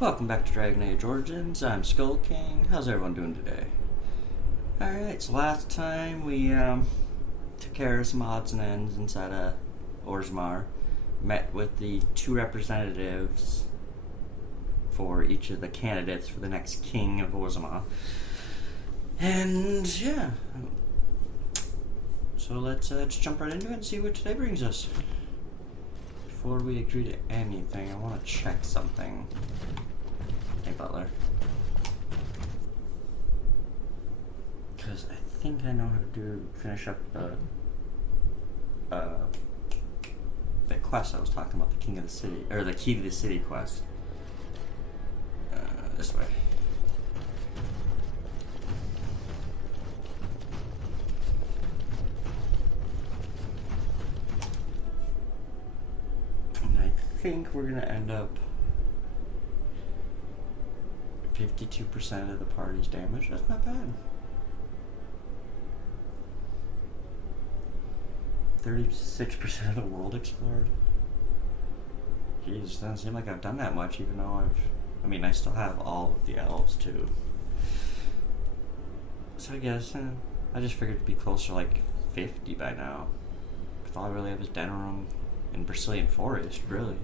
Welcome back to Dragon Age Origins. I'm Skull King. How's everyone doing today? Alright, so last time we took care of some odds and ends inside of Orzammar. Met with the two representatives for each of the candidates for the next king of Orzammar. And yeah. So let's just jump right into it and see what today brings us. Before we agree to anything, I want to check something. Hey, Butler. Because I think I know how to finish up the quest I was talking about, the King of the City, or the Key to the City quest. This way. And I think we're gonna end up 52% of the party's damage. That's not bad. 36% of the world explored. Jeez, doesn't seem like I've done that much, even though I still have all of the elves too. So I guess, I just figured it'd be closer to like 50 by now. Because all I really have is Denerim and Brazilian Forest, really.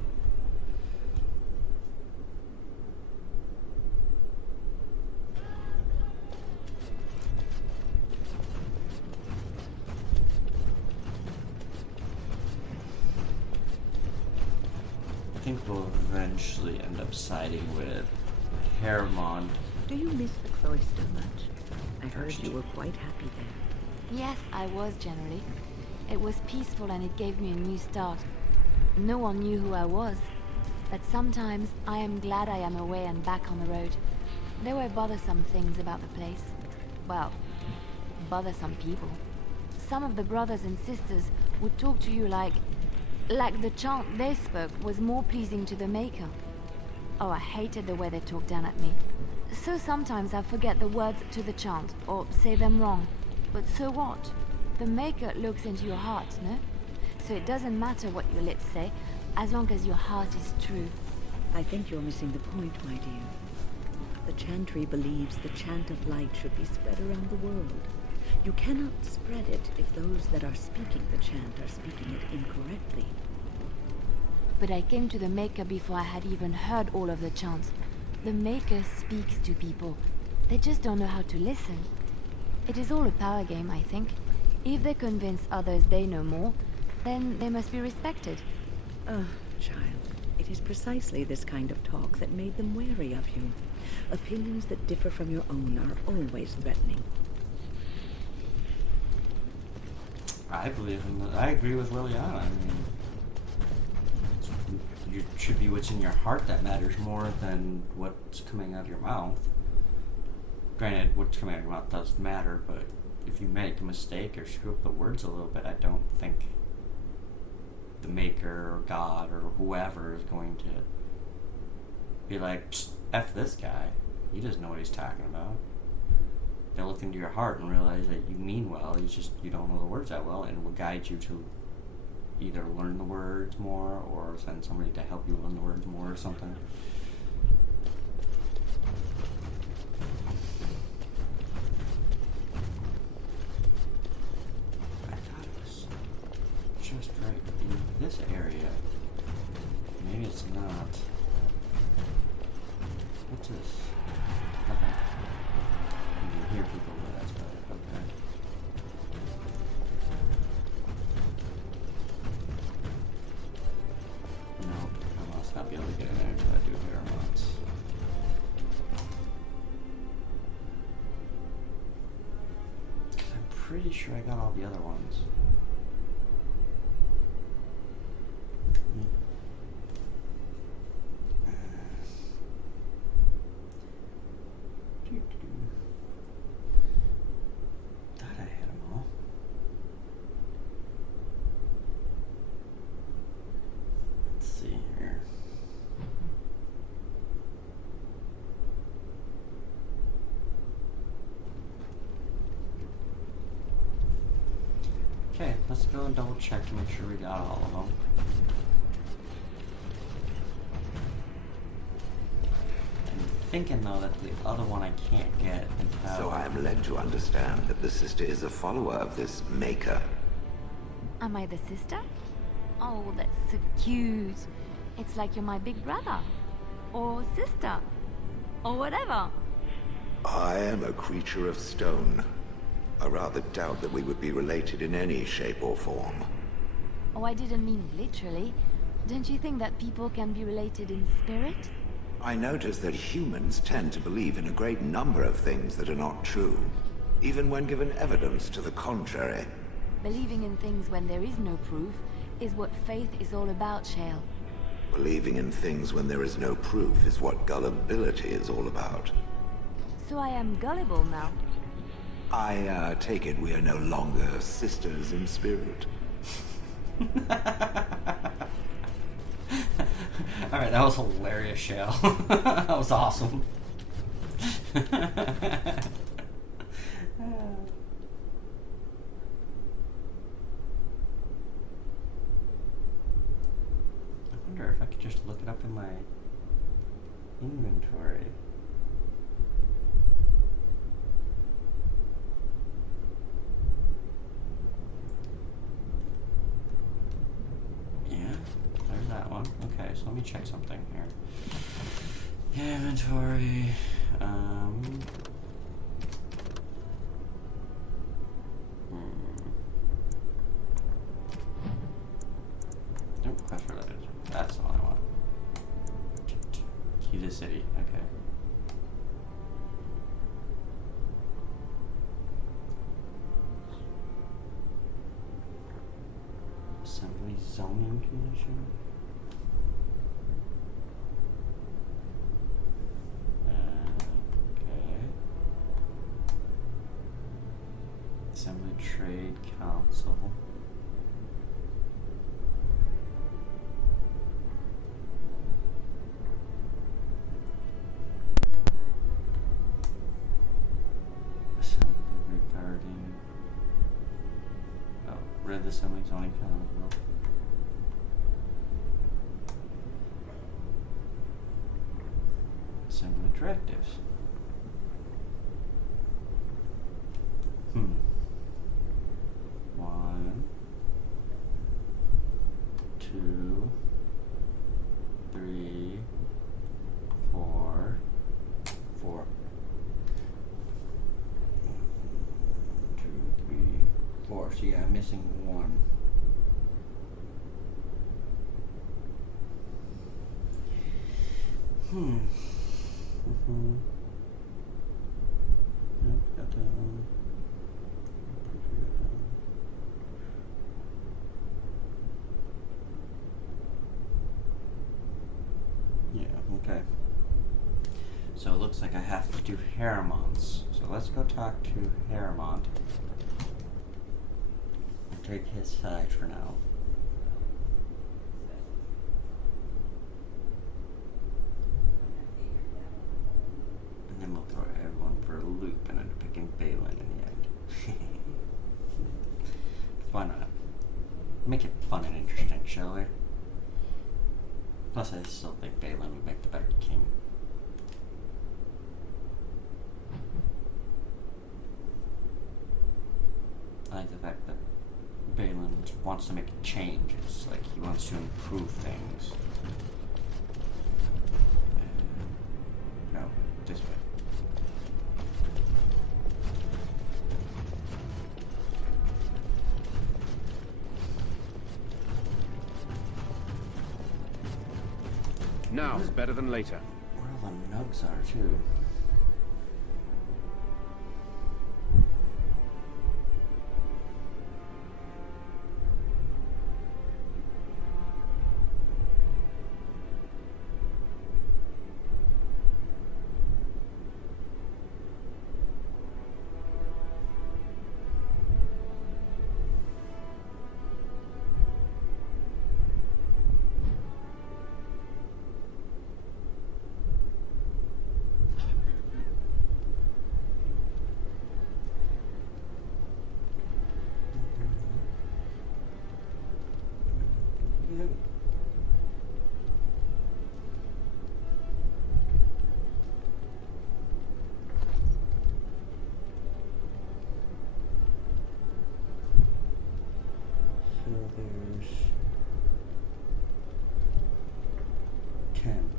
I think we'll eventually end up siding with Hermond. Do you miss the cloister much? I heard you were quite happy there. Yes, I was generally. It was peaceful and it gave me a new start. No one knew who I was. But sometimes I am glad I am away and back on the road. There were bothersome things about the place. Well, bothersome people. Some of the brothers and sisters would talk to you like the chant they spoke was more pleasing to the Maker. Oh, I hated the way they talked down at me. So sometimes I forget the words to the chant, or say them wrong. But so what? The Maker looks into your heart, no? So it doesn't matter what your lips say, as long as your heart is true. I think you're missing the point, my dear. The chantry believes the chant of light should be spread around the world. You cannot spread it if those that are speaking the chant are speaking it incorrectly. But I came to the Maker before I had even heard all of the chants. The Maker speaks to people. They just don't know how to listen. It is all a power game, I think. If they convince others they know more, then they must be respected. Child, it is precisely this kind of talk that made them wary of you. Opinions that differ from your own are always threatening. I agree with Liliana. It should be what's in your heart that matters more than what's coming out of your mouth. Granted, what's coming out of your mouth does matter, but if you make a mistake or screw up the words a little bit, I don't think the Maker or God or whoever is going to be like, F this guy. He doesn't know what he's talking about. They'll look into your heart and realize that you mean well, you don't know the words that well, and will guide you to either learn the words more or send somebody to help you learn the words more or something. I thought it was just right in this area. Maybe it's not. What's this? Nothing. You hear people, but that's about it. Okay. Nope, I must not be able to get in there until I do Hermonds. Because I'm pretty sure I got all the other ones. Thought I had them all. Let's see here. Okay, let's go and double check to make sure we got all of them. thinking though that the other one I can't get until. So I am led to understand that the sister is a follower of this maker. Am I the sister? Oh, that's so cute. It's like you're my big brother. Or sister. Or whatever. I am a creature of stone. I rather doubt that we would be related in any shape or form. Oh, I didn't mean literally. Don't you think that people can be related in spirit? I notice that humans tend to believe in a great number of things that are not true, even when given evidence to the contrary. Believing in things when there is no proof is what faith is all about, Shale. Believing in things when there is no proof is what gullibility is all about. So I am gullible now. I take it we are no longer sisters in spirit. Alright, that was hilarious, Shale. That was awesome. I wonder if I could just look it up in my inventory. Yeah, there's that one. Okay, so let me check something here. Inventory. Nope, quest related. That's all I want. Key to city. Okay. Assembly zoning condition. Okay. Assembly Trade Council. Assembly regarding. Oh, read the Assembly Zoning Council. Assembly directives. One, two, three, four. One, two, three, four. So yeah, I'm missing one. Nope, got that one. Yeah, okay. So it looks like I have to do Harrimon's. So let's go talk to Harrimont and take his side for now. And then we'll throw everyone for a loop and end up picking Balin in the end. Why not? Make it fun and interesting, shall we? Plus, I still think Balin would make the better king. I like the fact that Balin wants to make changes, like he wants to improve things. No, this way. Now's better than later. Where all the nugs are, too. There's 10.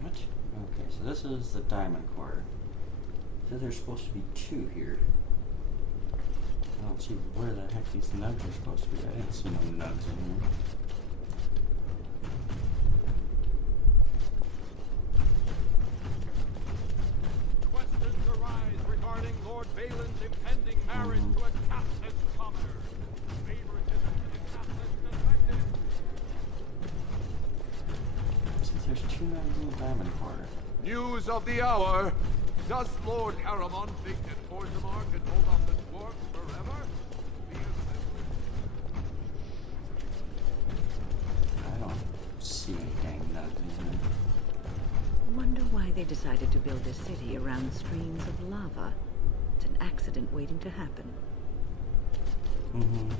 What? Okay, so this is the diamond core. So there's supposed to be 2 here. I don't see where the heck these nugs are supposed to be. I didn't see no nugs in here. Questions arise regarding Lord Balin's impending marriage to a Catholic commoner. Favoritism to the Catholics suspected. Since there's 2 nugs in the diamond core. News of the hour. Does Lord Haramon think that Orzammar can hold off the dwarves forever? I don't see any dang nugs in here. Wonder why they decided to build a city around streams of lava. It's an accident waiting to happen. Mm-hmm.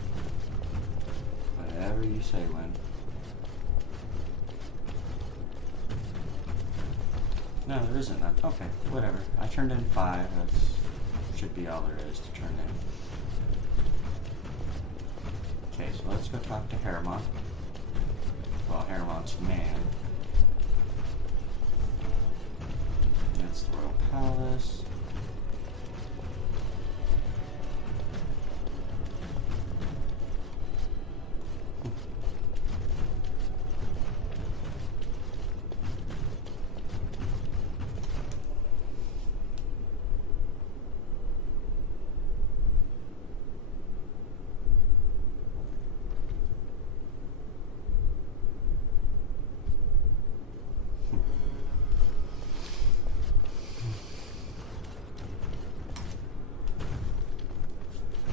Whatever you say, Lynn. No, there isn't none. Okay, whatever. I turned in 5. That's should be all there is to turn in. Okay, so let's go talk to Haramon. Well, Haramon's man. That's the Royal Palace.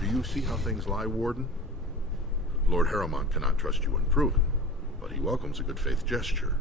Do you see how things lie, Warden? Lord Haramon cannot trust you unproven, but he welcomes a good faith gesture.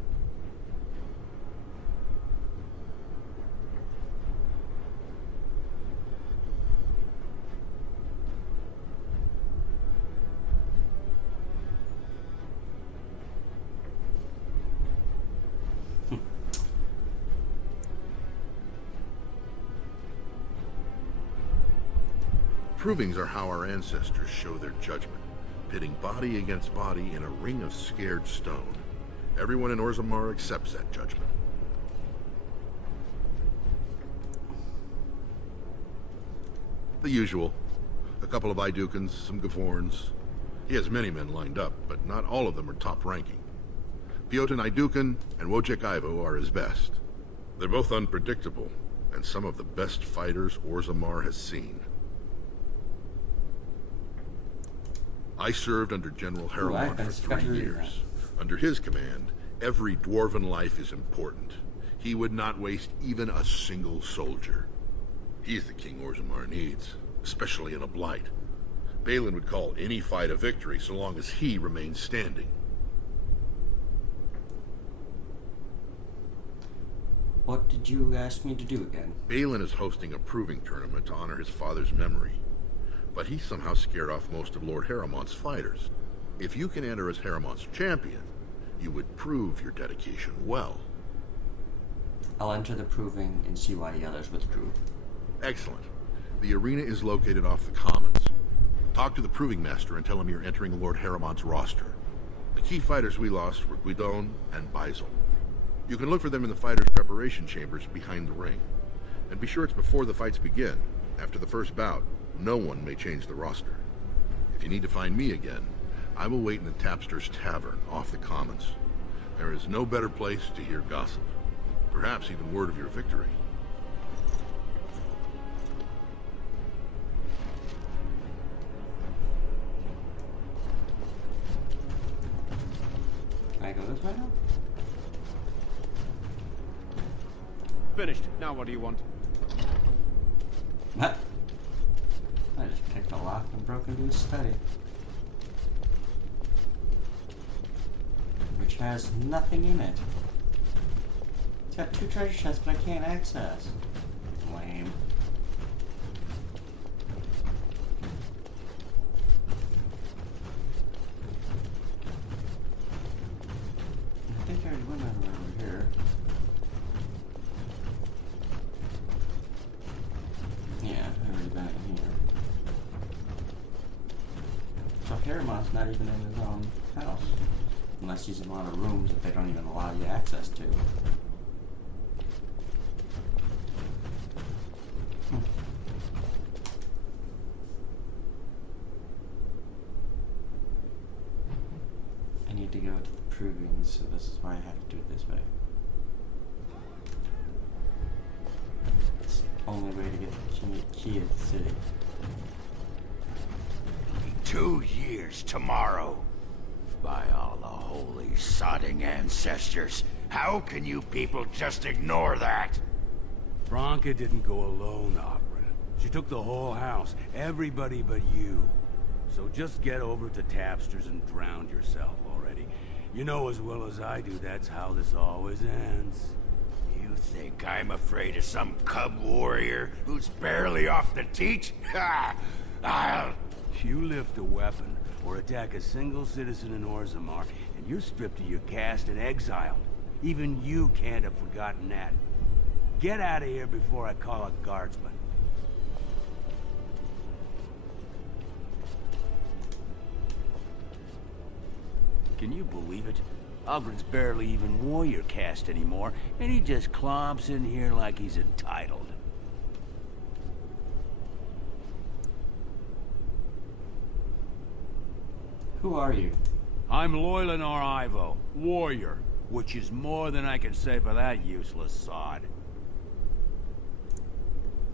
Provings are how our ancestors show their judgment, pitting body against body in a ring of scared stone. Everyone in Orzammar accepts that judgment. The usual. A couple of Idukans, some Gavorns. He has many men lined up, but not all of them are top-ranking. Piotin Idukan and Wojciech Ivo are his best. They're both unpredictable, and some of the best fighters Orzammar has seen. I served under General Haramon for 3 years. Under his command, every dwarven life is important. He would not waste even a single soldier. He's the king Orzammar needs, especially in a blight. Balin would call any fight a victory so long as he remains standing. What did you ask me to do again? Balin is hosting a proving tournament to honor his father's memory. But he somehow scared off most of Lord Haramon's fighters. If you can enter as Haramon's champion, you would prove your dedication well. I'll enter the proving and see why the others withdrew. Excellent. The arena is located off the Commons. Talk to the proving master and tell him you're entering Lord Haramon's roster. The key fighters we lost were Guidon and Beisel. You can look for them in the fighters' preparation chambers behind the ring. And be sure it's before the fights begin. After the first bout, no one may change the roster. If you need to find me again, I will wait in the Tapster's Tavern off the Commons. There is no better place to hear gossip. Perhaps even word of your victory. Can I go this way now? Finished. Now what do you want? What? I just picked a lock and broke into his study. Which has nothing in it. It's got 2 treasure chests, but I can't access. Lame. I think I already went over here. Yeah, I've already been in here. So Harriman's not even in his own house. Unless he's in a lot of rooms that they don't even allow you access to. I need to go to the provings, so this is why I have to do it this way. It's the only way to get the key of the city. 2 years tomorrow. By all the holy sodding ancestors, how can you people just ignore that? Branka didn't go alone, Ohgren. She took the whole house, everybody but you. So just get over to Tapster's and drown yourself already. You know as well as I do that's how this always ends. You think I'm afraid of some cub warrior who's barely off the teat? Ha! I'll... You lift a weapon or attack a single citizen in Orzammar, and you're stripped of your caste and exiled. Even you can't have forgotten that. Get out of here before I call a guardsman. Can you believe it? Ohgren's barely even warrior caste anymore, and he just clomps in here like he's entitled. Who are you? I'm Loylanar Ivo, warrior, which is more than I can say for that useless sod.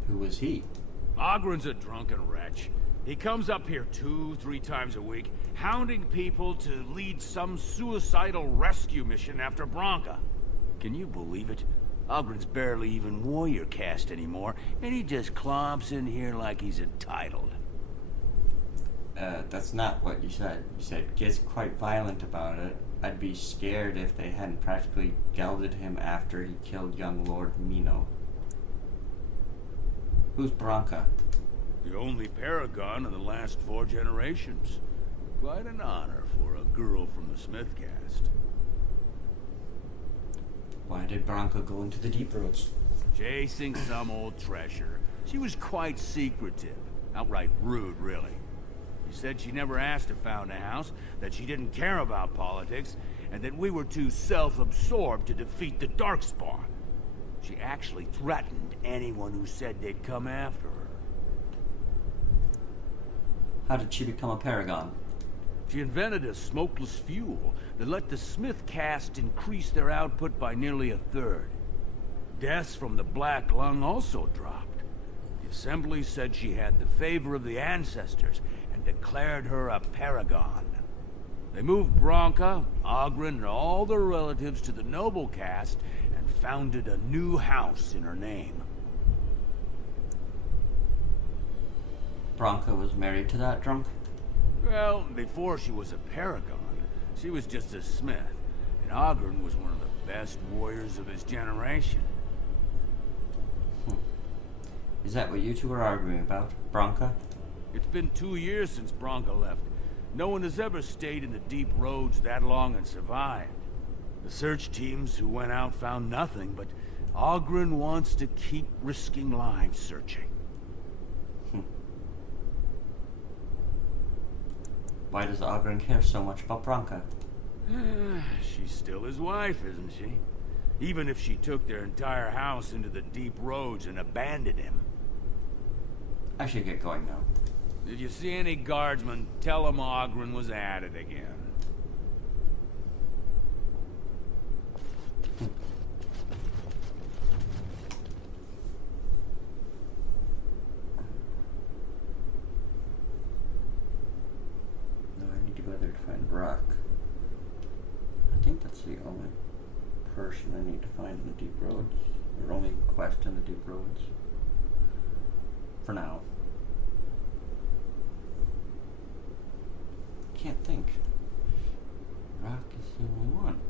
Who is he? Ohgren's a drunken wretch. He comes up here 2-3 times a week, hounding people to lead some suicidal rescue mission after Branka. Can you believe it? Ohgren's barely even warrior caste anymore, and he just clomps in here like he's entitled. That's not what you said. You said gets quite violent about it. I'd be scared if they hadn't practically gelded him after he killed young Lord Mino. Who's Branka? The only paragon of the last 4 generations. Quite an honor for a girl from the Smith caste. Why did Branka go into the deep roads? Chasing some old treasure. She was quite secretive. Outright rude, really. She said she never asked to found a house, that she didn't care about politics, and that we were too self-absorbed to defeat the Darkspawn. She actually threatened anyone who said they'd come after her. How did she become a paragon? She invented a smokeless fuel that let the Smith caste increase their output by nearly 1/3. Deaths from the Black Lung also dropped. The Assembly said she had the favor of the ancestors and declared her a paragon. They moved Branka, Ohgren, and all their relatives to the noble caste and founded a new house in her name. Branka was married to that drunk? Well, before she was a paragon, she was just a smith, and Ohgren was one of the best warriors of his generation. Is that what you two are arguing about? Branka? It's been 2 years since Branka left. No one has ever stayed in the deep roads that long and survived. The search teams who went out found nothing, but Ohgren wants to keep risking lives searching. Why does Ohgren care so much about Branka? She's still his wife, isn't she? Even if she took their entire house into the deep roads and abandoned him. I should get going now. If you see any guardsmen, tell them Ohgren was at it again. No, I need to go there to find Rock. I think that's the only person I need to find in the deep roads. Or only quest in the deep roads. For now. Can't think. Rock is the only one.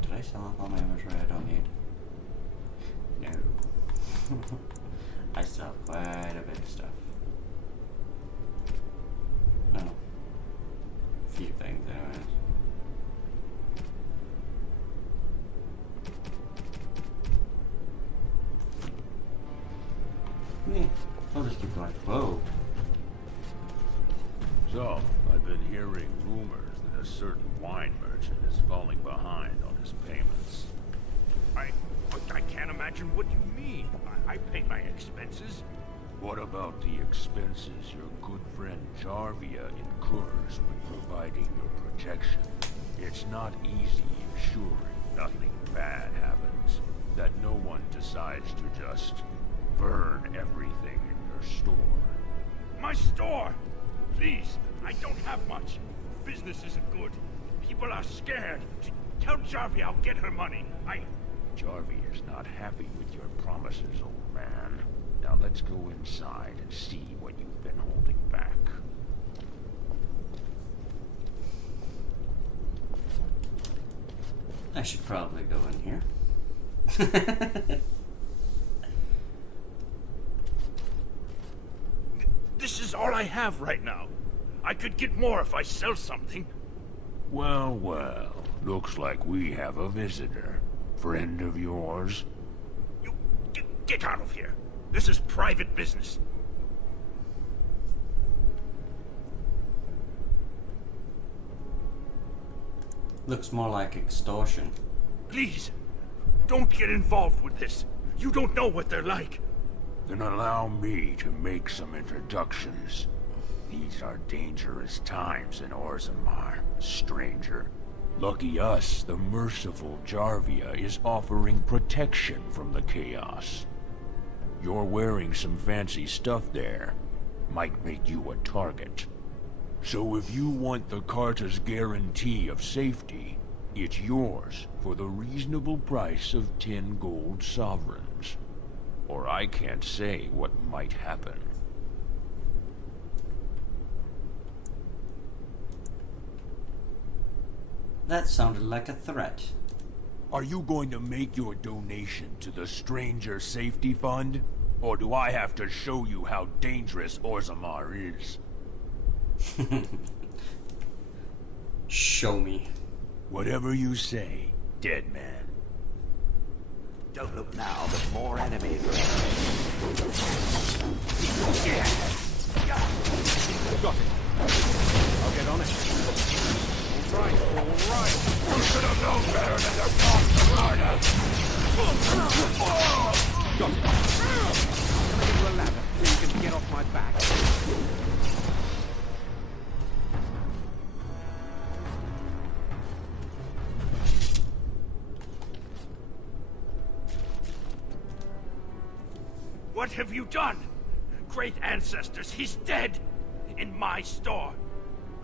Did I sell off all my inventory I don't need? No. I still have quite a bit of stuff. No. A few things, anyways. Yeah, I'll just keep going. Whoa. So, I've been hearing rumors that a certain wine merchant is falling behind on his payments. I can't imagine what you mean. I pay my expenses. What about the expenses your good friend Jarvia incurs when providing your protection? It's not easy ensuring nothing bad happens, that no one decides to just burn everything in your store. My store! Please, I don't have much. Business isn't good. People are scared. Tell Jarvia I'll get her money. Jarvia is not happy with your promises, old man. Now let's go inside and see what you've been holding back. I should probably go in here. This is all I have right now. I could get more if I sell something. Well, well. Looks like we have a visitor. Friend of yours? You get out of here. This is private business. Looks more like extortion. Please, don't get involved with this. You don't know what they're like. Then allow me to make some introductions. These are dangerous times in Orzammar, stranger. Lucky us, the merciful Jarvia is offering protection from the chaos. You're wearing some fancy stuff there. Might make you a target. So if you want the Carta's guarantee of safety, it's yours for the reasonable price of 10 gold sovereigns. Or I can't say what might happen. That sounded like a threat. Are you going to make your donation to the Stranger Safety Fund? Or do I have to show you how dangerous Orzammar is? Show me. Whatever you say, dead man. Don't look now, but more enemies are Got it. I'll get on it. All right. You should have known better than to cross the border. Got it. I'm gonna give you a ladder so you can get off my back. What have you done? Great ancestors, he's dead! In my store.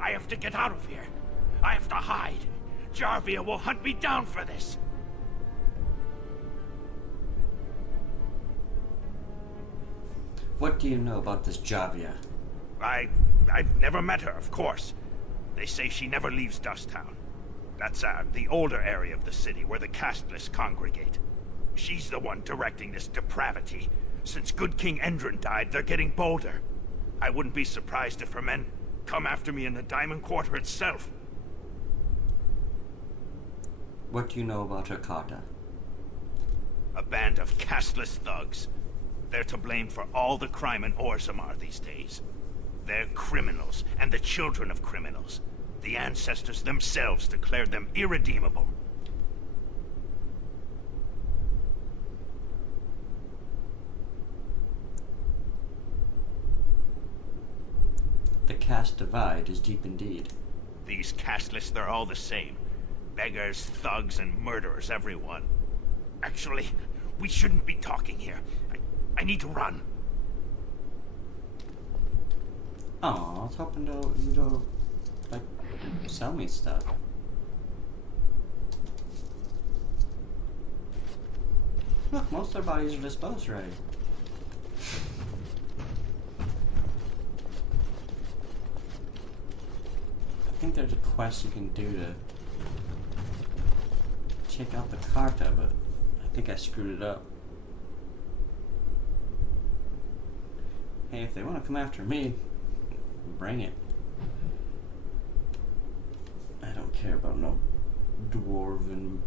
I have to get out of here. I have to hide. Jarvia will hunt me down for this. What do you know about this Jarvia? I've never met her, of course. They say she never leaves Dusttown. That's the older area of the city where the casteless congregate. She's the one directing this depravity. Since good King Endron died, they're getting bolder. I wouldn't be surprised if her men come after me in the Diamond Quarter itself. What do you know about Hakata? A band of casteless thugs. They're to blame for all the crime in Orzammar these days. They're criminals, and the children of criminals. The ancestors themselves declared them irredeemable. The caste divide is deep indeed. These casteless, they're all the same. Beggars, thugs, and murderers, everyone. Actually, we shouldn't be talking here. I need to run. Oh, I was hoping to like, sell me stuff. Look, most of their bodies are disposed already. I think there's a quest you can do to check out the Carta, but I think I screwed it up. Hey, if they want to come after me, bring it. I don't care about no dwarven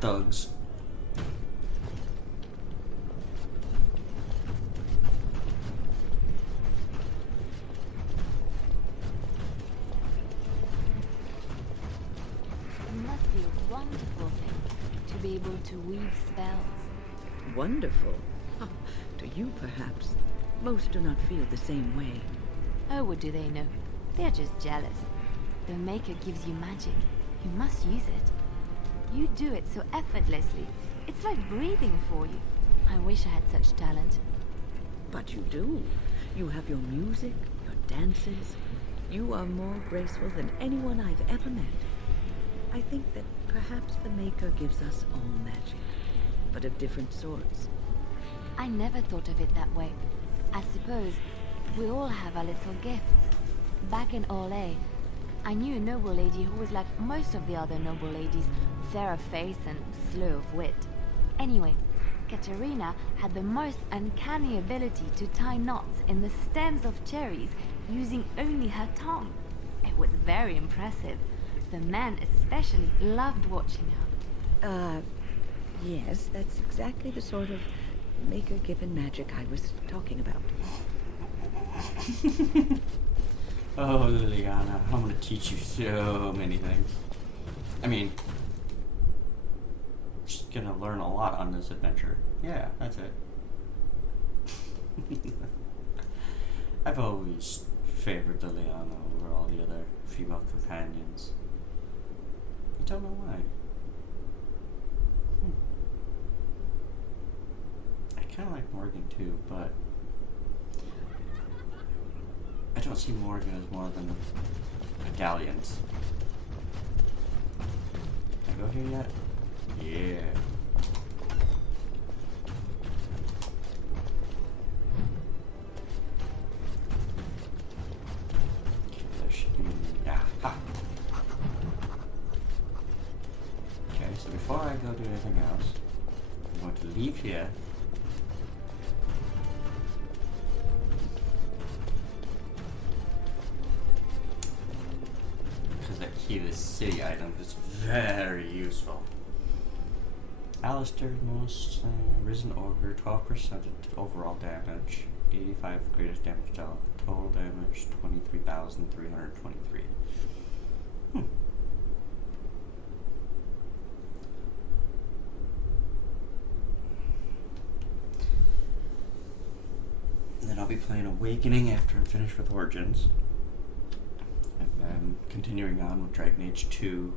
thugs. It must be a wonderful thing to be able to weave spells. Wonderful. Oh, to you, perhaps. Most do not feel the same way. Oh, what do they know? They're just jealous. The Maker gives you magic. You must use it. You do it so effortlessly. It's like breathing for you. I wish I had such talent. But you do. You have your music, your dances. You are more graceful than anyone I've ever met. I think that perhaps the Maker gives us all magic, but of different sorts. I never thought of it that way. I suppose we all have our little gifts. Back in Ohgren, I knew a noble lady who was like most of the other noble ladies, fair of face and slow of wit. Anyway, Katerina had the most uncanny ability to tie knots in the stems of cherries using only her tongue. It was very impressive. The men especially loved watching her. Yes, that's exactly the sort of Maker-given magic I was talking about. Oh, Liliana, I'm gonna teach you so many things. I mean, just gonna learn a lot on this adventure. Yeah, that's it. I've always favored Liliana over all the other female companions. I don't know why. I kind of like Morgan too, but I don't see Morgan as more than a galleons. Can I go here yet? Yeah. Okay, there should be... Yeah. Ha. Okay, so before I go do anything else, I'm going to leave here. Key to the city item is very useful. Alistair's most risen ogre, 12% overall damage, 85 greatest damage dealt, total damage 23,323. And then I'll be playing Awakening after I'm finished with Origins. And then continuing on with Dragon Age 2,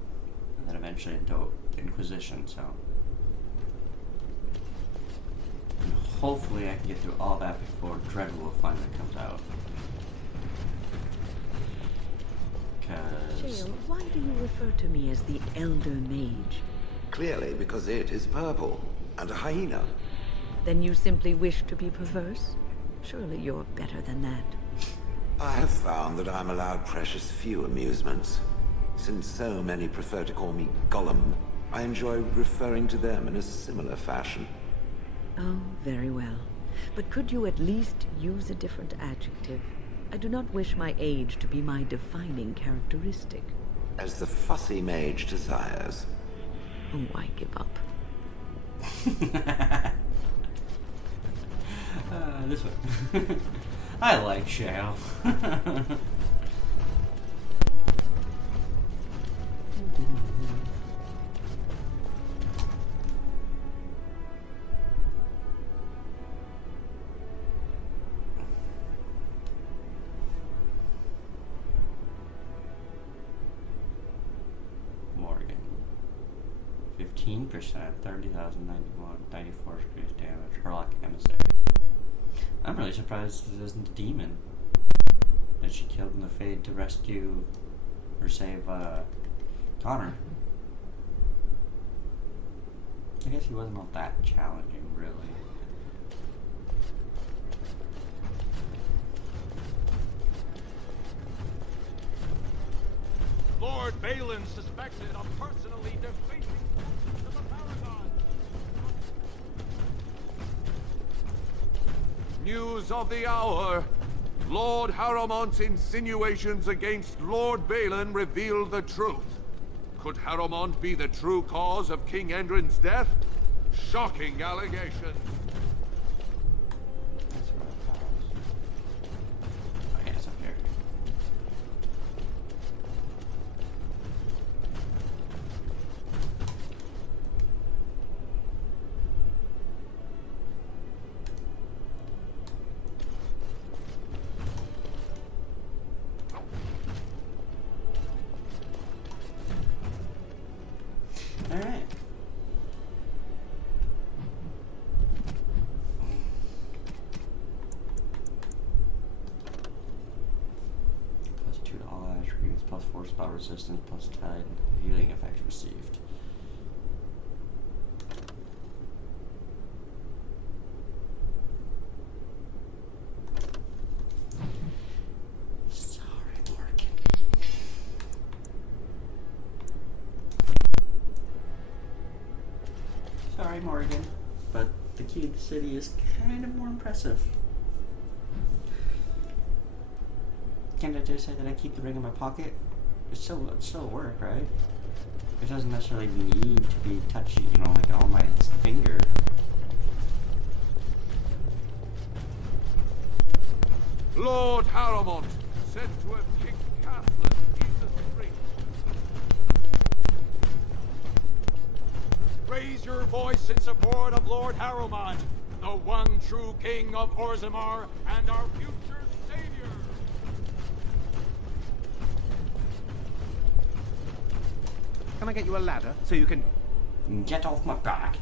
and then eventually into Inquisition, so... And hopefully I can get through all that before Dreadwolf finally comes out. Because... Shale, why do you refer to me as the Elder Mage? Clearly because it is purple, and a hyena. Then you simply wish to be perverse? Surely you're better than that. I have found that I'm allowed precious few amusements. Since so many prefer to call me Gollum, I enjoy referring to them in a similar fashion. Oh, very well. But could you at least use a different adjective? I do not wish my age to be my defining characteristic. As the fussy mage desires. Oh, I give up. This way. I like Shale. Morgan. 15%, 30,091, 94 degrees damage. Herlock Emissary. I'm really surprised it isn't a demon that she killed in the Fade to rescue or save Connor. I guess he wasn't all that challenging, really. Lord Balin suspected of personally defacing forces of the Paragon. News of the hour. Lord Harrowmont's insinuations against Lord Balin reveal the truth. Could Harrowmont be the true cause of King Endrin's death? Shocking allegation. That's where I paused. Oh yeah, it's up here. Alright. +2 to all attributes, +4 spell resistance, +10 healing effects received. Sorry, Morgan. Sorry, Morgan, but the key to the city is kind of more impressive. Can't I just say that I keep the ring in my pocket? It's still work, right? It doesn't necessarily need to be touchy, you know, like on my finger. Lord Harrowmont, said to have kicked Cathlin in the street. Raise your voice in support of Lord Harrowmont, the one true king of Orzammar and our future savior. Can I get you a ladder so you can... Get off my back!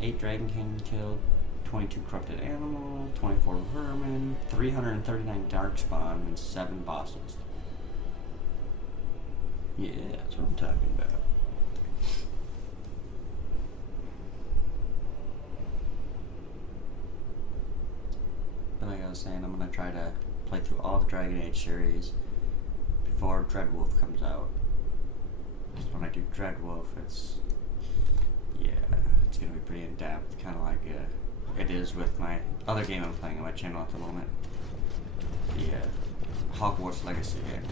8 Dragon King killed, 22 corrupted animals, 24 vermin, 339 darkspawn, and 7 bosses. Yeah, that's what I'm talking about. But like I was saying, I'm gonna try to play through all the Dragon Age series before Dreadwolf comes out. Because when I do Dreadwolf, it's gonna be pretty in depth, kind of like it is with my other game I'm playing on my channel at the moment, the Hogwarts Legacy game.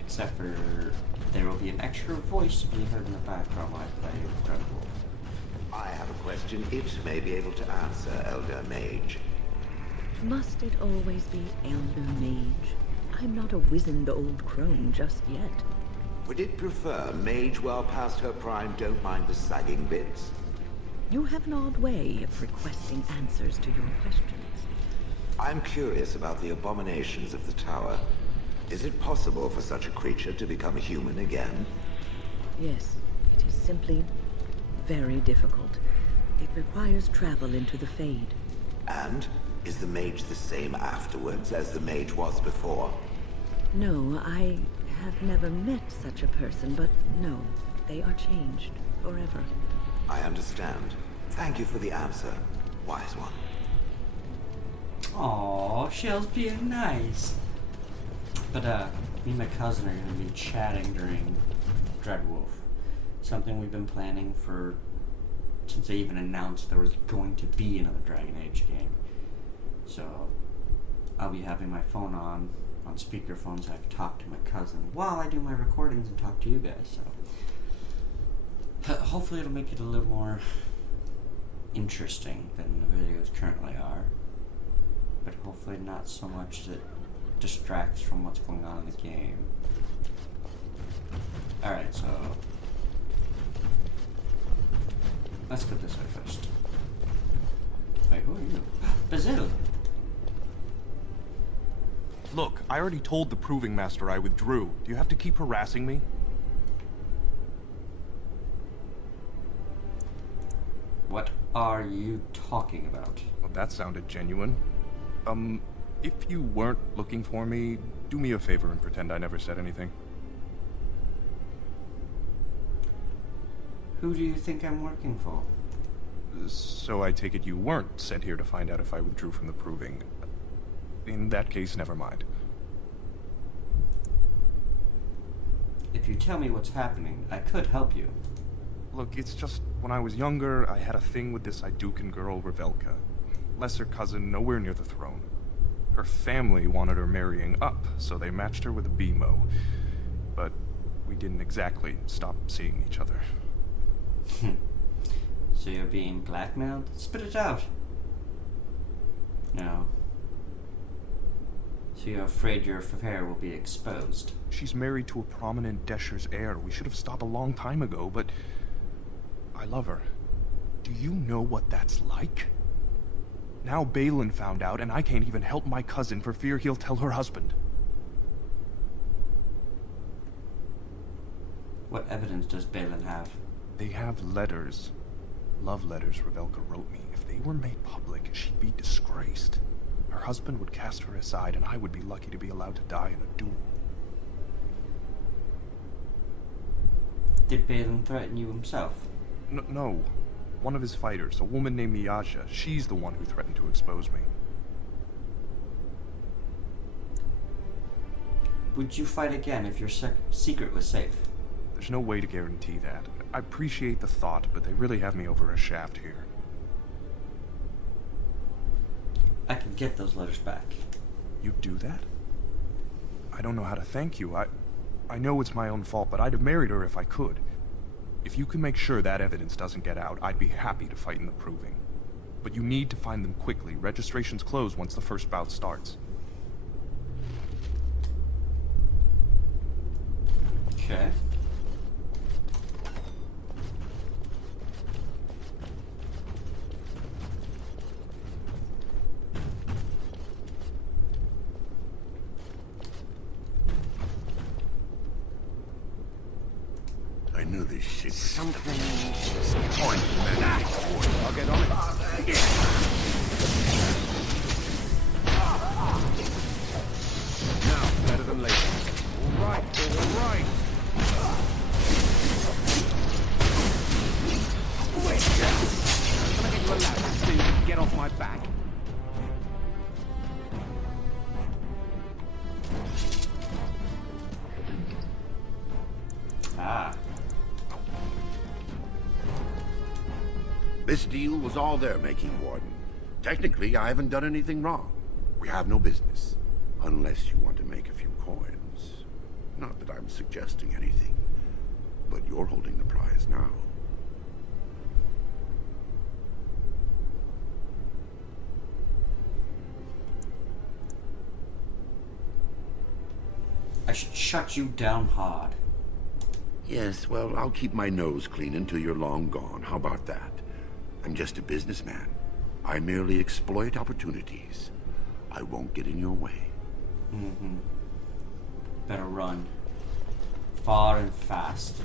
Except for there will be an extra voice to be heard in the background when I play Dreadwolf. I have a question it may be able to answer, Elder Mage. Must it always be Elder Mage? I'm not a wizened old crone just yet. Would it prefer mage well past her prime don't mind the sagging bits? You have an odd way of requesting answers to your questions. I'm curious about the abominations of the tower. Is it possible for such a creature to become human again? Yes, it is simply very difficult. It requires travel into the Fade. And is the mage the same afterwards as the mage was before? No, I have never met such a person, but no, they are changed forever. I understand. Thank you for the answer, wise one. Aww, Shell's being nice. But me and my cousin are gonna be chatting during Dreadwolf. Something we've been planning for since they even announced there was going to be another Dragon Age game. So I'll be having my phone on speakerphone so I can talk to my cousin while I do my recordings and talk to you guys. So hopefully it'll make it a little more interesting than the videos currently are, but hopefully not so much that distracts from what's going on in the game. Alright, so let's go this way first. Wait, who are you? Basil! Look, I already told the Proving Master I withdrew. Do you have to keep harassing me? What are you talking about? Well, that sounded genuine. If you weren't looking for me, do me a favor and pretend I never said anything. Who do you think I'm working for? So I take it you weren't sent here to find out if I withdrew from the Proving. In that case, never mind. If you tell me what's happening, I could help you. Look, it's just, when I was younger, I had a thing with this Idukan girl, Revelka. Lesser cousin, nowhere near the throne. Her family wanted her marrying up, so they matched her with a BMO. But we didn't exactly stop seeing each other. So you're being blackmailed? Spit it out. No. So you're afraid your affair will be exposed? She's married to a prominent Desher's heir. We should have stopped a long time ago, but I love her. Do you know what that's like? Now Balin found out, and I can't even help my cousin for fear he'll tell her husband. What evidence does Balin have? They have letters. Love letters Revelka wrote me. If they were made public, she'd be disgraced. Her husband would cast her aside, and I would be lucky to be allowed to die in a duel. Did Balin threaten you himself? No. One of his fighters, a woman named Miaja. She's the one who threatened to expose me. Would you fight again if your secret was safe? There's no way to guarantee that. I appreciate the thought, but they really have me over a shaft here. I can get those letters back. You'd do that? I don't know how to thank you. I know it's my own fault, but I'd have married her if I could. If you can make sure that evidence doesn't get out, I'd be happy to fight in the Proving. But you need to find them quickly. Registrations close once the first bout starts. Okay. I knew this shit. Something... Point, man. I'll get on it. Now, better than later. All right. I'm gonna get you a ladder so you can get off my back. This deal was all their making, Warden. Technically, I haven't done anything wrong. We have no business. Unless you want to make a few coins. Not that I'm suggesting anything, but you're holding the prize now. I should shut you down hard. Yes, well, I'll keep my nose clean until you're long gone. How about that? I'm just a businessman. I merely exploit opportunities. I won't get in your way. Mm-hmm. Better run. Far and fast.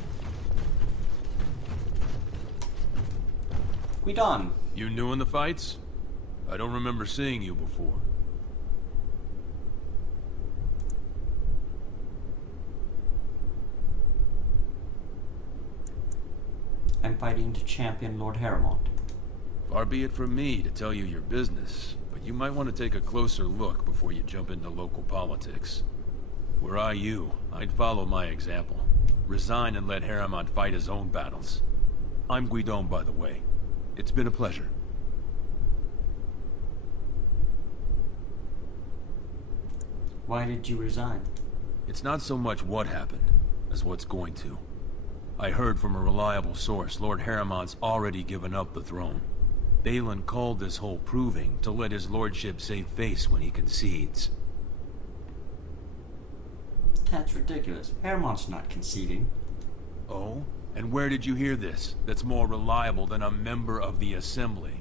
We done. You new in the fights? I don't remember seeing you before. I'm fighting to champion Lord Haramond. Far be it from me to tell you your business, but you might want to take a closer look before you jump into local politics. Were I you, I'd follow my example. Resign and let Haramond fight his own battles. I'm Guidon, by the way. It's been a pleasure. Why did you resign? It's not so much what happened, as what's going to. I heard from a reliable source Lord Harriman's already given up the throne. Balin called this whole proving to let his lordship save face when he concedes. That's ridiculous. Harriman's not conceding. Oh? And where did you hear this? That's more reliable than a member of the Assembly.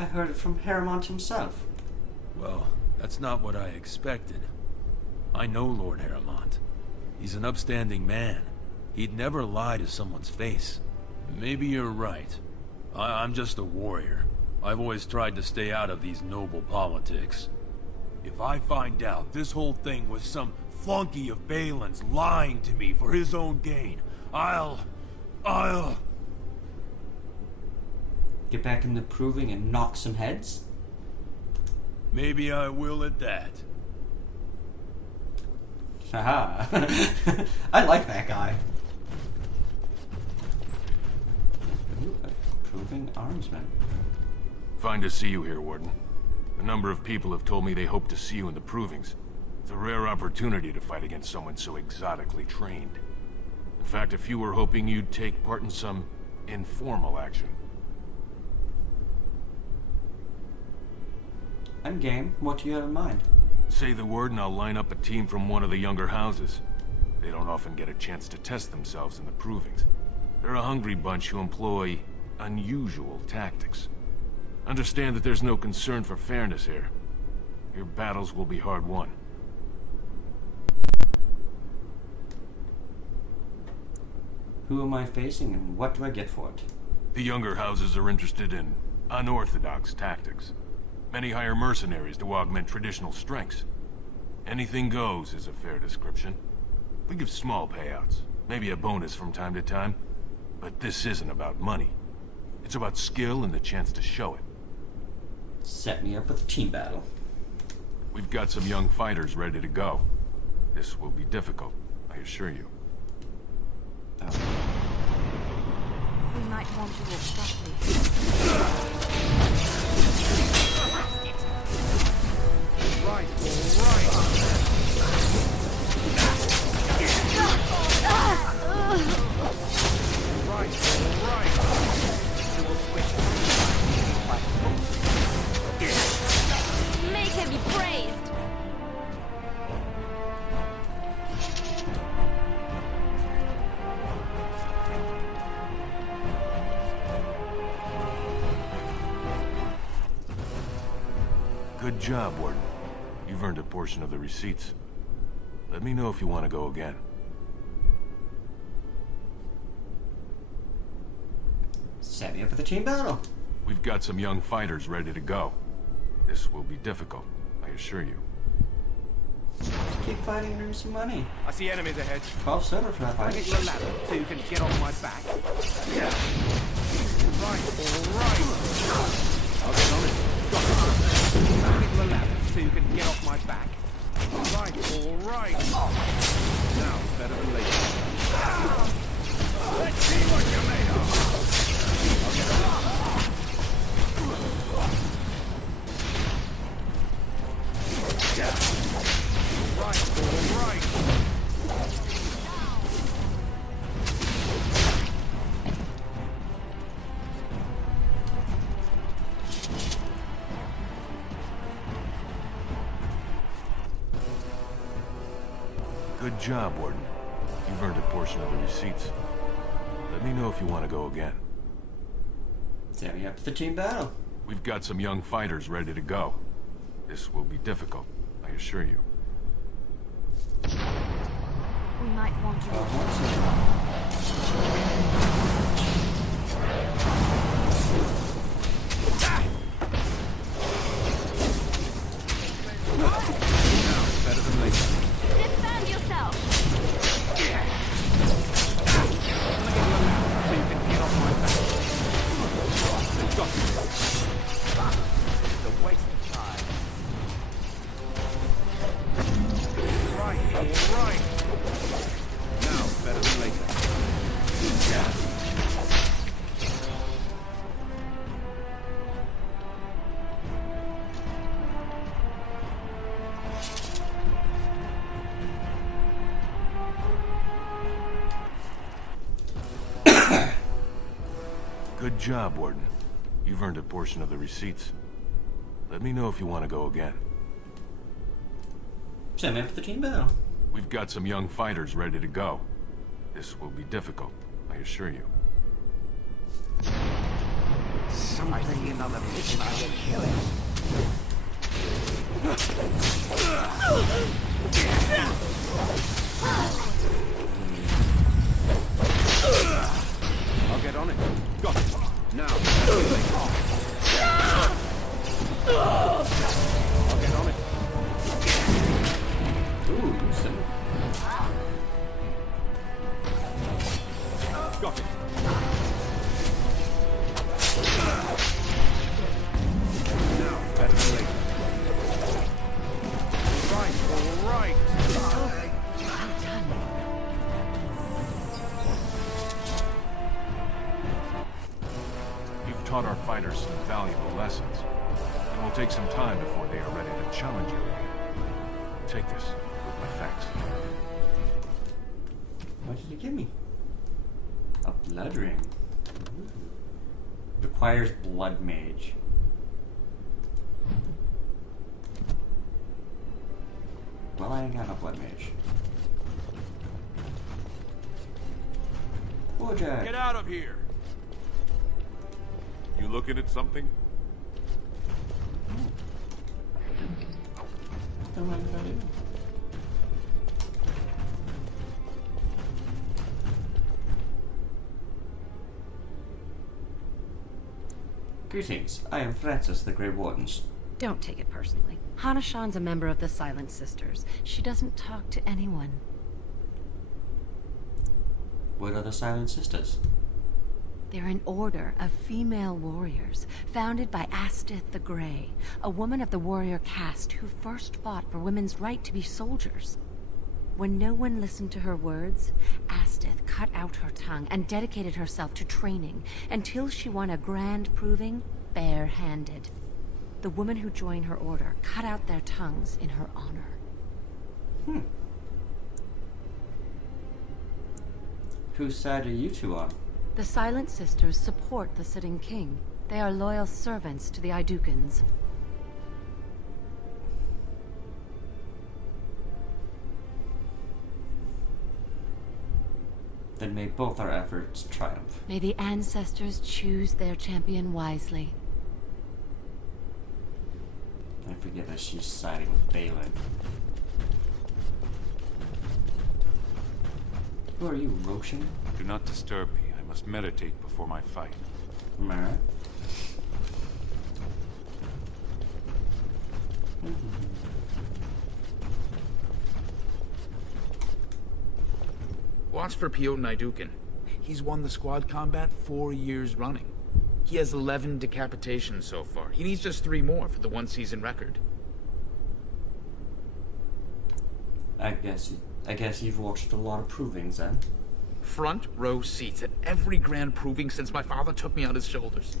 I heard it from Harriman himself. Well, that's not what I expected. I know Lord Harriman. He's an upstanding man. He'd never lie to someone's face. Maybe you're right. I'm just a warrior. I've always tried to stay out of these noble politics. If I find out this whole thing was some flunky of Balin's lying to me for his own gain, I'll... Get back in the proving and knock some heads? Maybe I will at that. Haha. I like that guy. Ooh, a proving armsman. Fine to see you here, Warden. A number of people have told me they hope to see you in the provings. It's a rare opportunity to fight against someone so exotically trained. In fact, a few were hoping you'd take part in some informal action. I'm game. What do you have in mind? Say the word and I'll line up a team from one of the younger houses. They don't often get a chance to test themselves in the provings. They're a hungry bunch who employ unusual tactics. Understand that there's no concern for fairness here. Your battles will be hard won. Who am I facing and what do I get for it? The younger houses are interested in unorthodox tactics. Many hire mercenaries to augment traditional strengths. Anything goes is a fair description. We give small payouts, maybe a bonus from time to time. But this isn't about money. It's about skill and the chance to show it. Set me up with a team battle. We've got some young fighters ready to go. This will be difficult, I assure you. We might want to walk softly. Right, all right. Right, all right. We'll switch. Make him be praised! Good job, Warden. You've earned a portion of the receipts. Let me know if you want to go again. Set me up with a team battle. We've got some young fighters ready to go. This will be difficult, I assure you. Just keep fighting and earn some money. I see enemies ahead. 12 silver for that Can I fight. get you a ladder so you can get off my back? Yeah. All right. I'll get on it. Got it. Can I get you a ladder so you can get off my back? All right. Now it's better than later. Let's see what you're made of. I'll get it. All right. Good job, Warden. You've earned a portion of the receipts. Let me know if you want to go again. Set me up with a team battle. We've got some young fighters ready to go. This will be difficult, I assure you. We might want to walk Now it's better than later. Defend yourself! So you can get off my back. Got it. It's a waste of time. Right, all right. Now it's better than later. Good job, Warden. You've earned a portion of the receipts. Let me know if you want to go again. Send me up the team battle. We've got some young fighters ready to go. This will be difficult, I assure you. Something in another mission, I will kill it. I'll get on it. Got it. Now, I'll get on it. Ooh, Houston. Got it. now, better than later. All right. Well done. You've taught our fighters some valuable lessons. It will take some time before they are ready to challenge you again. Take this with my thanks. What did he give me? A blood ring. Ooh. Requires blood mage. Well, I ain't got no blood mage. Bojack. Get out of here! You looking at something? Don't mind if I do. Greetings, I am Francis, the Grey Wardens. Don't take it personally. Hana-shan's a member of the Silent Sisters. She doesn't talk to anyone. What are the Silent Sisters? They're an order of female warriors, founded by Astith the Grey, a woman of the warrior caste who first fought for women's right to be soldiers. When no one listened to her words, Astith cut out her tongue and dedicated herself to training until she won a grand proving bare-handed. The women who joined her order cut out their tongues in her honor. Whose side are you two on? The Silent Sisters support the sitting king. They are loyal servants to the Idukans. Then may both our efforts triumph. May the ancestors choose their champion wisely. I forget that she's siding with Balin. Who are you, Roshan? Do not disturb me. I must meditate before my fight. Am I right? Watch for Piotr Naidukin. He's won the squad combat 4 years running. He has 11 decapitations so far. He needs just 3 more for the one-season record. I guess you've watched a lot of provings then. Front row seats at every grand proving since my father took me on his shoulders.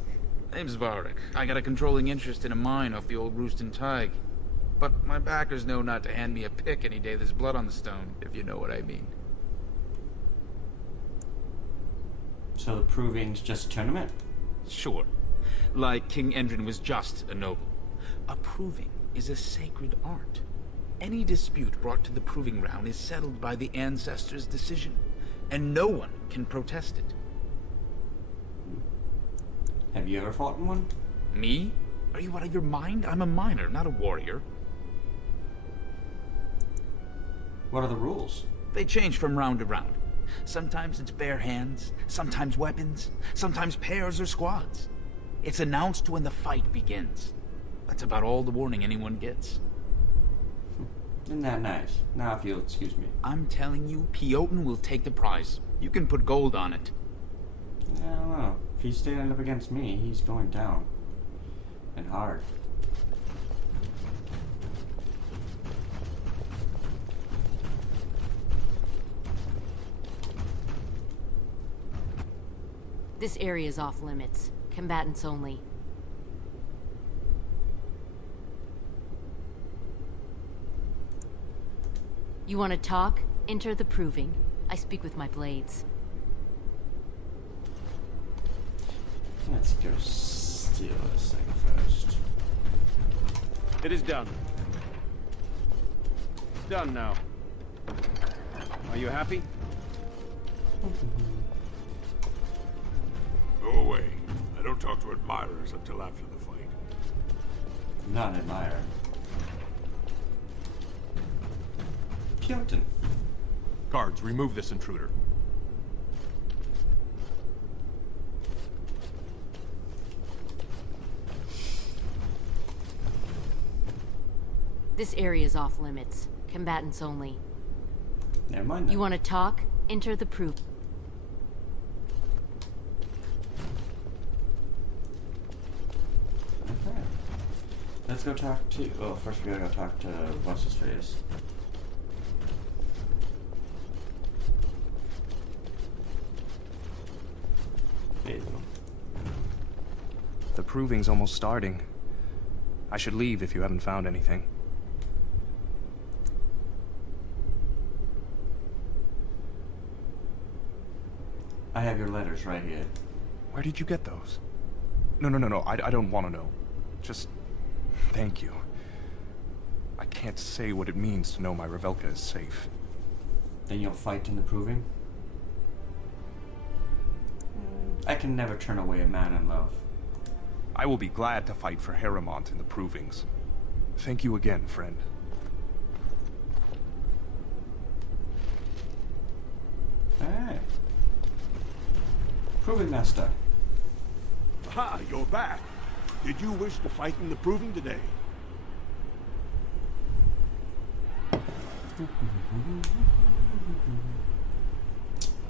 Name's Varric. I got a controlling interest in a mine off the old Rooston Tig. But my backers know not to hand me a pick any day there's blood on the stone, if you know what I mean. So the proving's just a tournament? Sure. Like King Endrin was just a noble. A proving is a sacred art. Any dispute brought to the proving ground is settled by the ancestors' decision, and no one can protest it. Have you ever fought in one? Me? Are you out of your mind? I'm a miner, not a warrior. What are the rules? They change from round to round. Sometimes it's bare hands, sometimes weapons, sometimes pairs or squads. It's announced when the fight begins. That's about all the warning anyone gets. Isn't that nice? Now if you'll excuse me. I'm telling you, Piotr will take the prize. You can put gold on it. I don't know. If he's standing up against me, he's going down. And hard. This area is off limits. Combatants only. You want to talk? Enter the proving. I speak with my blades. Let's go steal this thing first. It is done. Done now. Are you happy? Go away. I don't talk to admirers until after the fight. Not an admirer. Puritan. Guards, remove this intruder. This area is off limits. Combatants only. Never mind that. You want to talk? Enter the proof. Okay. Let's go talk to... Oh, first we gotta go talk to... What's his face? Basil. The proving's almost starting. I should leave if you haven't found anything. I have your letters right here. Where did you get those? No. I don't want to know. Just... thank you. I can't say what it means to know my Revelka is safe. Then you'll fight in the proving? I can never turn away a man in love. I will be glad to fight for Harrowmont in the provings. Thank you again, friend. Alright. Proving master. Ah, you're back. Did you wish to fight in the proving today?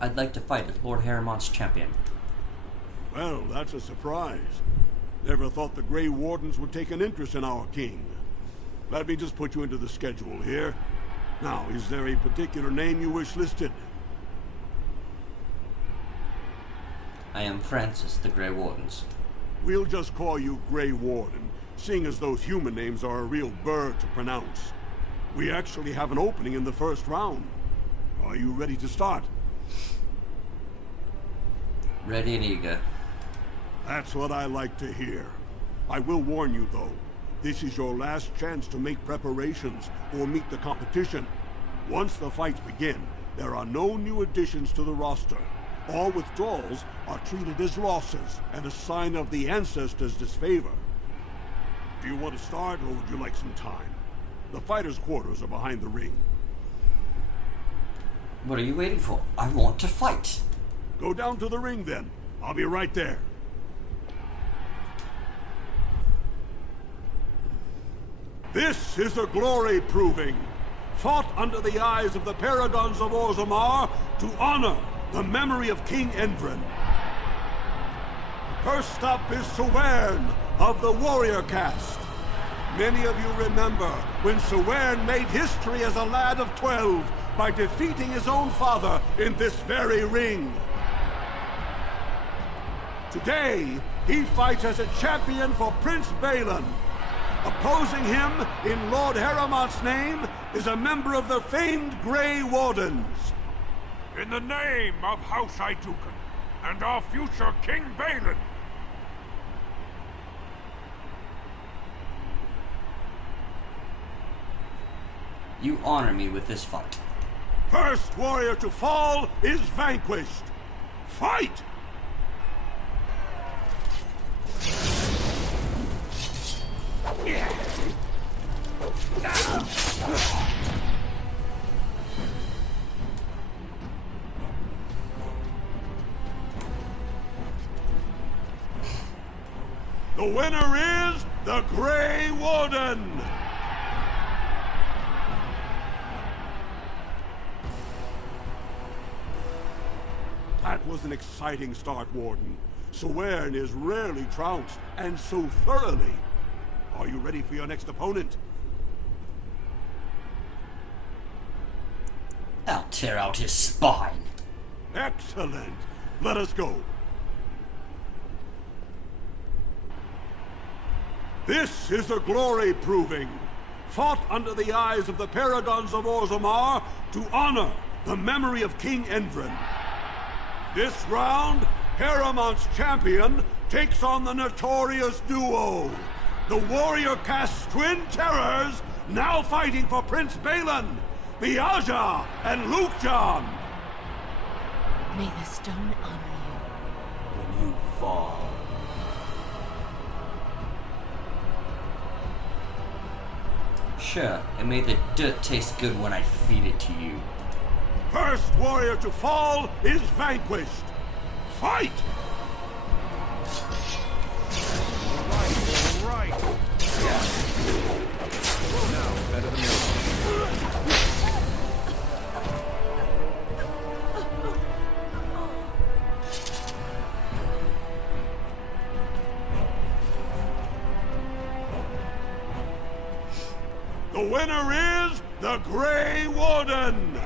I'd like to fight as Lord Harrowmont's champion. Well, that's a surprise. Never thought the Grey Wardens would take an interest in our king. Let me just put you into the schedule here. Now, is there a particular name you wish listed? I am Francis, the Grey Wardens. We'll just call you Grey Warden, seeing as those human names are a real burr to pronounce. We actually have an opening in the first round. Are you ready to start? Ready and eager. That's what I like to hear. I will warn you, though. This is your last chance to make preparations or meet the competition. Once the fights begin, there are no new additions to the roster. All withdrawals are treated as losses and a sign of the ancestors' disfavor. Do you want to start, or would you like some time? The fighters' quarters are behind the ring. What are you waiting for? I want to fight. Go down to the ring, then. I'll be right there. This is a glory proving, fought under the eyes of the Paragons of Orzammar to honor the memory of King Endrin. First up is Sewern of the warrior caste. Many of you remember when Sewern made history as a lad of 12 by defeating his own father in this very ring. Today, he fights as a champion for Prince Balin. Opposing him, in Lord Harrowmont's name, is a member of the famed Grey Wardens. In the name of House Iduken and our future King Balin. You honor me with this fight. First warrior to fall is vanquished. Fight! The winner is the Grey Warden! That was an exciting start, Warden. Sewern is rarely trounced, and so thoroughly. Are you ready for your next opponent? I'll tear out his spine. Excellent. Let us go. This is a glory proving, fought under the eyes of the Paragons of Orzammar to honor the memory of King Endrin. This round, Harrowmont's champion, takes on the notorious duo, the warrior caste's twin terrors, now fighting for Prince Balin, the Aja and Lukejon. May the stone honor you. When you fall. Sure, and may the dirt taste good when I feed it to you. First warrior to fall is vanquished. Fight! All right. Now, better than this. The winner is the Grey Warden!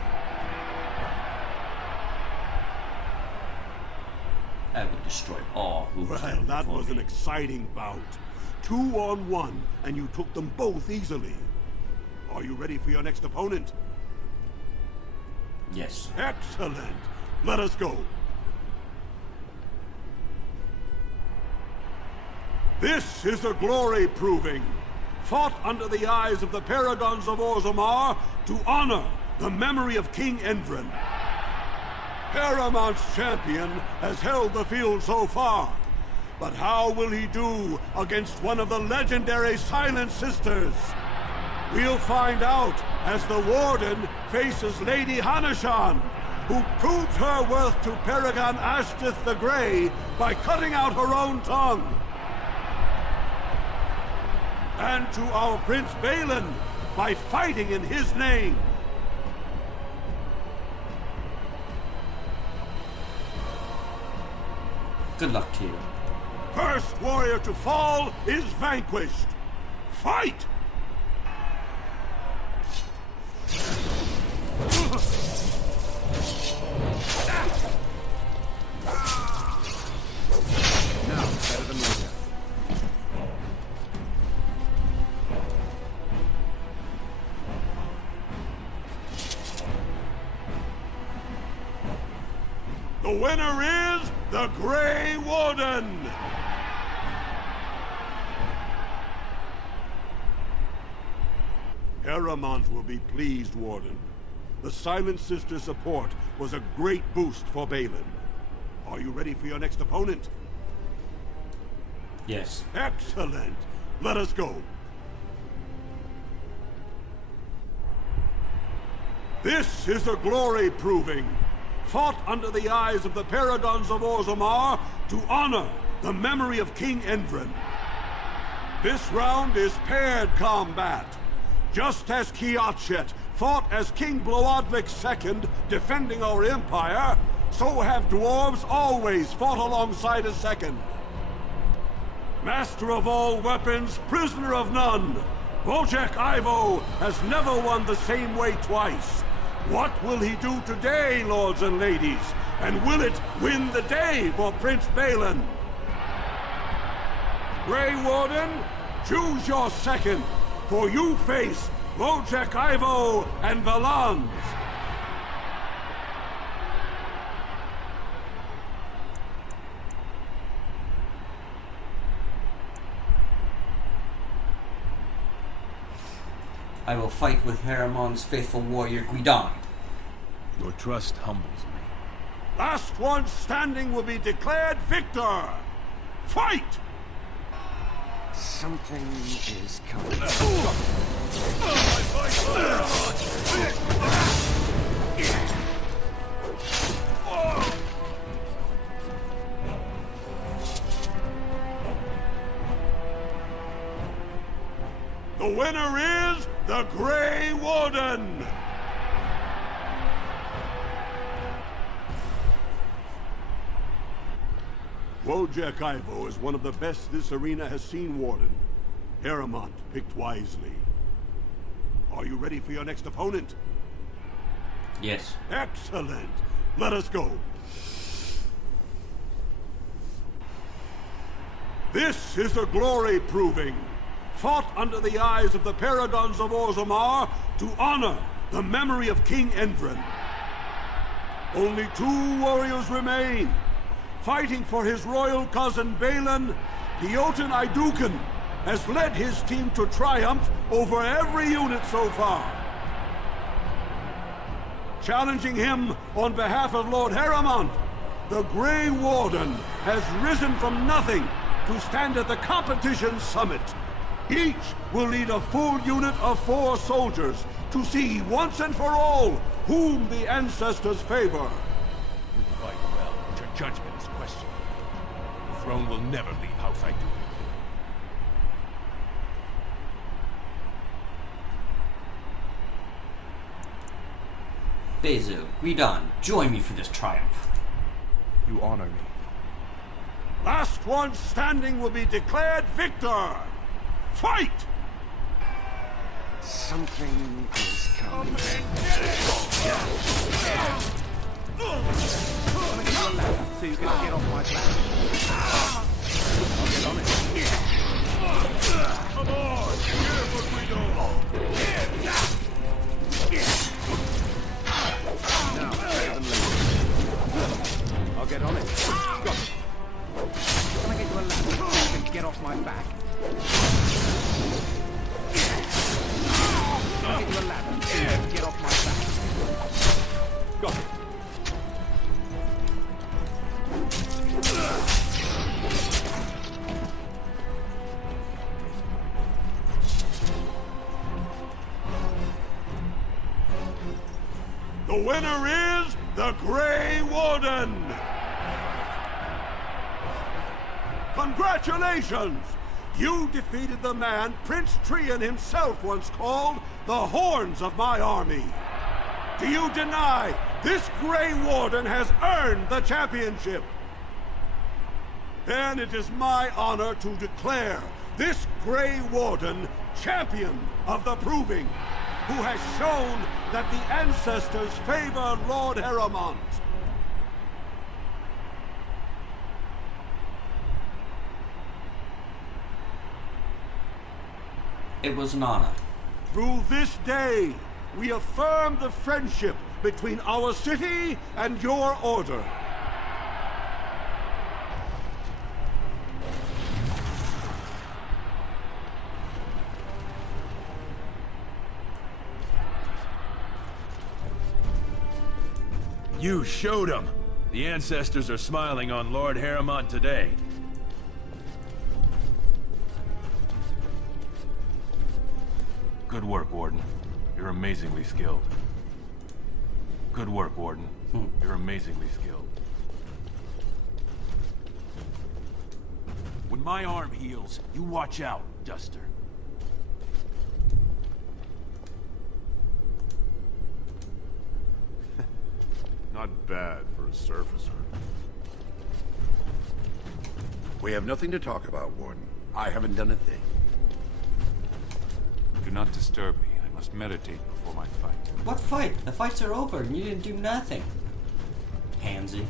I would destroy all who Well, that was an exciting bout. 2 on 1, and you took them both easily. Are you ready for your next opponent? Yes. Excellent. Let us go. This is a glory proving, fought under the eyes of the Paragons of Orzammar to honor the memory of King Endrin. Paramount's champion has held the field so far, but how will he do against one of the legendary Silent Sisters? We'll find out as the Warden faces Lady Hanashan, who proves her worth to Paragon Ashtith the Grey by cutting out her own tongue. And to our Prince Balin by fighting in his name. Good luck to you. First warrior to fall is vanquished. Fight! Now, better than this. The winner is the Grey Warden! Paramount will be pleased, Warden. The Silent Sister support was a great boost for Balin. Are you ready for your next opponent? Yes. Excellent. Let us go. This is a glory proving, fought under the eyes of the Paragons of Orzammar to honor the memory of King Endrin. This round is paired combat. Just as Kiatchet fought as King Bloadvik II defending our empire, so have dwarves always fought alongside a second. Master of all weapons, prisoner of none, Wojciech Ivo has never won the same way twice. What will he do today, lords and ladies? And will it win the day for Prince Balin? Grey Warden, choose your second, for you face Wojciech Ivo and Valans. I will fight with Haramon's faithful warrior Guidan. Your trust humbles me. Last one standing will be declared victor. Fight! Something is coming. The winner is the Grey Warden! Wojciech Ivo is one of the best this arena has seen, Warden. Paramount picked wisely. Are you ready for your next opponent? Yes. Excellent. Let us go. This is a glory proving, fought under the eyes of the Paragons of Orzammar to honor the memory of King Endrin. Only 2 warriors remain. fighting for his royal cousin Balin, Jotun Idúkin has led his team to triumph over every unit so far. Challenging him on behalf of Lord Harrowmont, the Grey Warden has risen from nothing to stand at the competition's summit. Each will lead a full unit of 4 soldiers to see once and for all whom the ancestors favor. You fight well, but your judgment is questionable. The throne will never leave House Idúkin. Basil, Guidon, join me for this triumph. You honor me. Last one standing will be declared victor. Fight! Something is coming. So you can get off my back. I'll get on it. Come on! Here's what we do! Now, better than later. I'll get on it. Got it. Can I get you a ladder so you can get off my back? I'll get you a ladder so you can get off my back. Got it. The winner is the Grey Warden! Congratulations! You defeated the man Prince Trian himself once called the Horns of my army. Do you deny this Grey Warden has earned the championship? Then it is my honor to declare this Grey Warden champion of the Proving, who has shown that the ancestors favor Lord Harrowmont. It was an honor. Through this day, we affirm the friendship between our city and your order. You showed them. The ancestors are smiling on Lord Harrowmont today. Good work, Warden. You're amazingly skilled. Good work, Warden. You're amazingly skilled. When my arm heals, you watch out, Duster. Not bad for a surfacer. We have nothing to talk about, Warden. I haven't done a thing. Do not disturb me. I must meditate before my fight. What fight? The fights are over and you didn't do nothing. Pansy.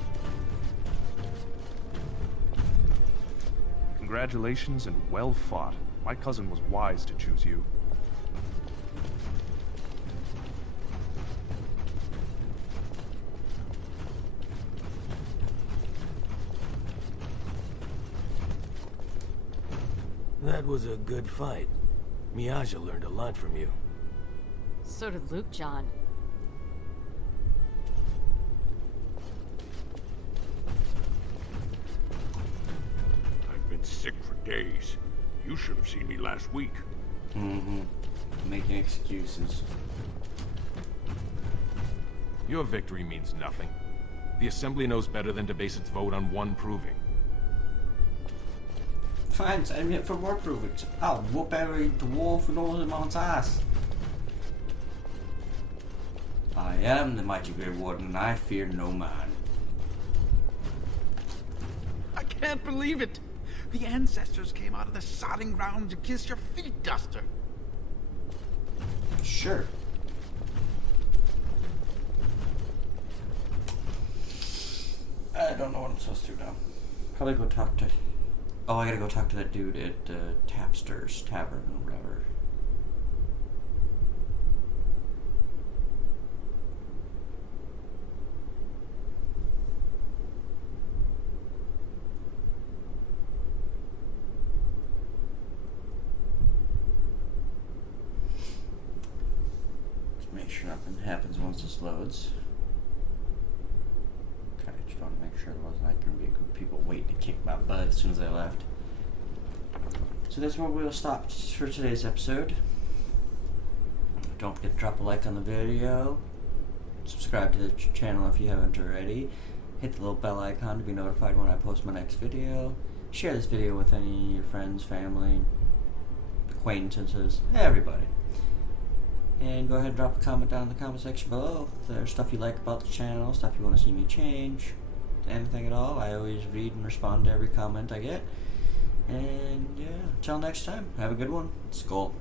Congratulations and well fought. My cousin was wise to choose you. That was a good fight. Miaja learned a lot from you. So did Luke, John. I've been sick for days. You should have seen me last week. Making excuses. Your victory means nothing. The Assembly knows better than to base its vote on one proving. Fine, send me up for more provings. I'll whoop every dwarf who knows Mount's ass. I am the mighty Grey Warden, and I fear no man. I can't believe it! The ancestors came out of the sodding ground to kiss your feet, Duster. Sure. I don't know what I'm supposed to do now. Probably go talk to... Oh, I gotta go talk to that dude at Tapster's Tavern or whatever. sure nothing happens once this loads. Okay, just want to make sure there wasn't like going to be a group of people waiting to kick my butt as soon as I left. So that's where we'll stop for today's episode. Don't forget to drop a like on the video. Subscribe to the channel if you haven't already. Hit the little bell icon to be notified when I post my next video. Share this video with any of your friends, family, acquaintances, everybody. And go ahead and drop a comment down in the comment section below. If there's stuff you like about the channel, stuff you want to see me change, anything at all, I always read and respond to every comment I get. And yeah, until next time, have a good one. Skull.